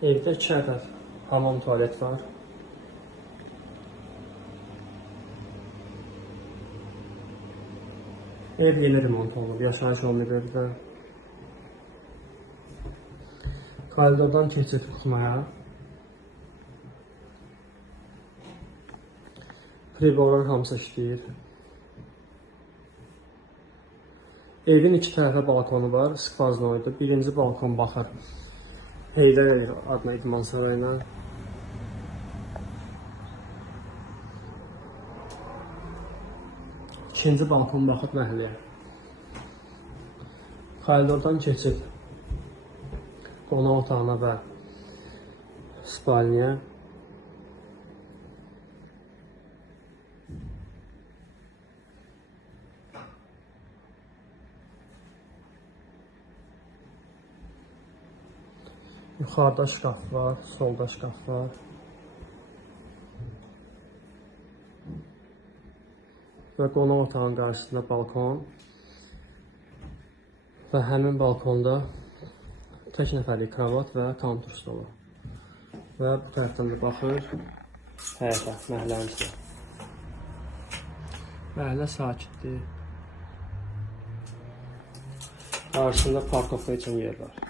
Evdə 2 ədəd hamam tualet var. Ev yeni remont olunub, yaşayış olunub evdə. Koridordan keçid kuxmaya. Priborlar hamısı işləyir. Evin iki tərəfə balkonu var, skvaznoydu. Birinci balkon baxır Heydər Əliyev adına idman sarayına. İkinci balkon baxır məhəlləyə. Koridordan keçib qonaq otağına və spalniyə. Yuxarıda şkaf var, solda şkaf var. Və qonaq otağının qarşısında balkon. Və həmin balkonda tək nəfərlik kravat və kontur stolu. Və bu tərəfdən də baxır həyətə, məhəllənin içində. Məhəllə sakitdir. Qarşısında parkovka üçün yer var.